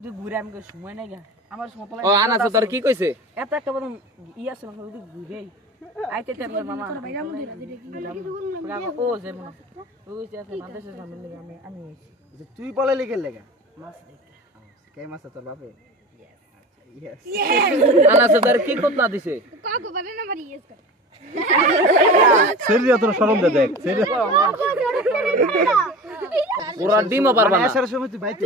তুই ঘুরে আমি কই সময় নাই গা। আমার সময় পলাই ও আনাস তোর কি কইছে? এত একটা বড় ই আছে না তুই ঘুরে। আইতে টাইম মামা ও যে মনে ও যে আছে মাদ্রাসা সামনে লেগে আমি আমি যে তুই বলে লিখে লেগা? মাছ দেখতে। কে মাছ তোর বাপে আনাস তোর কি কতলা দিছে? কাকু বলে না মারি ইয়েস কর। শরীরে তোর শরম দে দেখ। শরীরে পুরা ডিমও পারবা না আসার সময় তুই বাইতে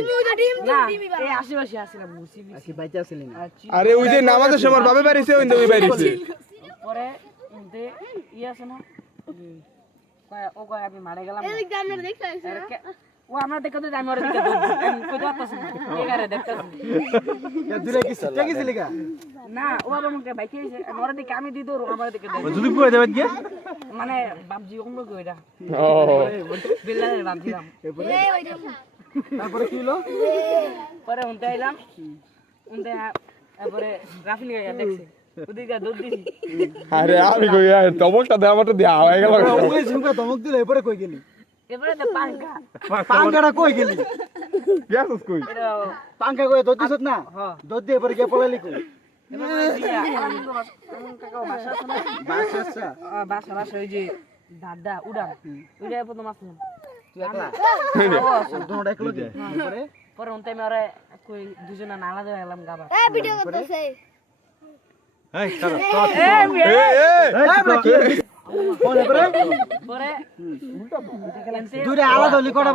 না এই আশেপাশে আসছিলাম মুসি আজকে বাইতে আসলি না আরে ওই যে নামাজের সময় বাবে বাড়িছে ওই ওই বাড়িছে পরে ইনতে ই আছে না কয় ও কয় আমি মারা গেলাম এই এর কে- ও আমরা দেখতে আমি ওরে কইতে পারতাছি না। দূরে কি সিটটা ও আবার বাইকে আমি ওরে দিকে আমি দিই দৌড় আমার দিকে যদি পুরো দেবে গিয়ে? মানে বাপজি ও। বিল্লালের বাপজিরাম তারপরে কি হলো? পরে উনতে আইলাম উনতে তারপরে রাফিল গাইয়া দেখছে। আরে আমি কই টমকটা দে আমারটা দেয়া হয়ে গেল। ধমক দিলে এরপরে কই গেলি? এবারে তো পাঙ্কা পাঙ্কাটা কই গেলি? গেছস কই? পাঙ্কা কই? দদ দিছত না? হ্যাঁ দদ দিয়ে এরপরে গিয়ে পলাইলি কই? বাস- বাসা ওই যে দাদা উড়ান। ওইটা প্রথম আসলাম তুই একলা দুটো একলো দে পরে পরে উনতে আমি কই দুজনে নালা দিয়ে গেলাম গাবা। এ ভিডিও করতেছে। এই কি পরে? আলাদা হলি কটা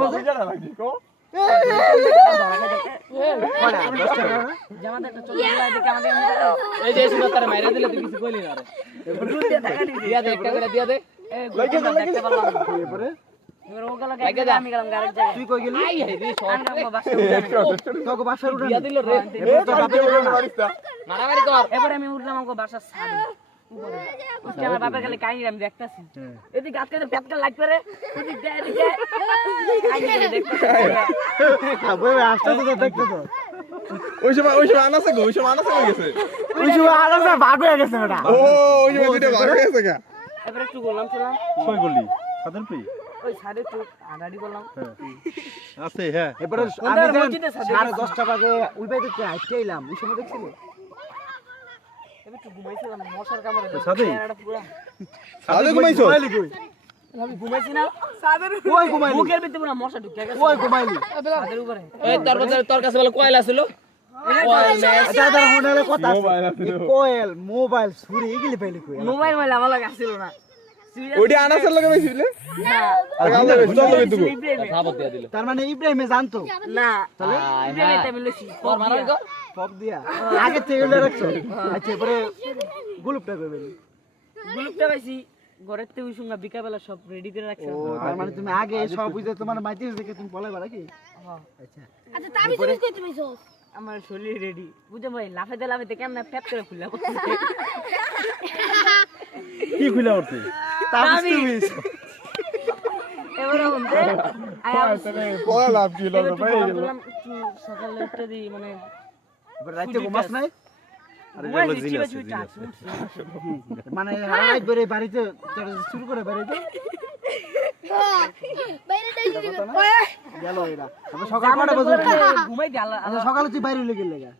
তুই কই গেলি। তোকে বাসার উঠে দিল রে। মারামারি কর। এবারে আমি উঠলাম আমাকে বাসার। উঠে আমার বাপের খালি কাহিনী আমি দেখতাছি। এদিকে আজকে পেট কাল লাগবে রে। এদিক দিয়ে এদিক দিয়ে। কাহিনী করে দেখতাছি। বই আসতে তো দেখতে তো ওই সময় ওই সময় আনাসে গো ওই সময় আনাসে হয়ে গেছে। ওই সময় আলাদা ভাগ হয়ে গেছে বেটা ও ওই সময় দুটো ভাগ হয়ে গেছে গা। এবারে একটু বললাম ছিলাম কই করলি সাদন পি ওই ছাদে একটু আড়াড়ি করলাম আছে হ্যাঁ। এবারে আমি সাড়ে দশটা বাজে ওই বাইরে হাঁটতে এলাম। ওই সময় দেখছিলি? একটু ঘুমাইছিলাম মশার কামড়ে সাথে? সাদে ঘুমাইছো? আমি ঘুমাইছি না। ছাদের কই ঘুমাইলি? বুকের ভিতরে পুরা মশা ঢুকে গেছে। কই ঘুমাইলি? ছাদের উপরে। এই তোর মধ্যে তোর কাছে বলে কয়লা ছিল হোনালে কথা আছে। মোবাইল মোবাইল ছুরি এগুলি পাইলি কই? মোবাইল মোবাইল আমার লাগে আসছিল না। ওইটা আনাসের লগে আর গাল লগে তোর মানে ইব্রাহিমে জানতো? না। হ্যাঁ। তো আমি দিয়া। আগে থেকে রাখছো? আচ্ছা এবারে গুলুপটা কই বেলি? গুলুপটা ঘরের থেকে সঙ্গে বিকাবেলা সব রেডি করে রাখছি। তার মানে তুমি আগে সব বুঝে তোমার মাইতে দেখে তুমি পলাই বাড়া কি হ্যাঁ। আচ্ছা আচ্ছা তুমি কই তুমি সোস আমার শরীর রেডি বুঝে ভাই লাফাইতে লাফাইতে কেমন ফ্যাপ করে খুললা কি খুলে উঠছে তাবিজ এবারে পড়া লাভ কি ভাই সকালে উঠতে দিই মানে এবার রাতে ঘুমাস নাই। মানে রাত বেরে বাড়িতে শুরু করে বাড়িতে। সকালে তুই বাইরে লেগে লেগা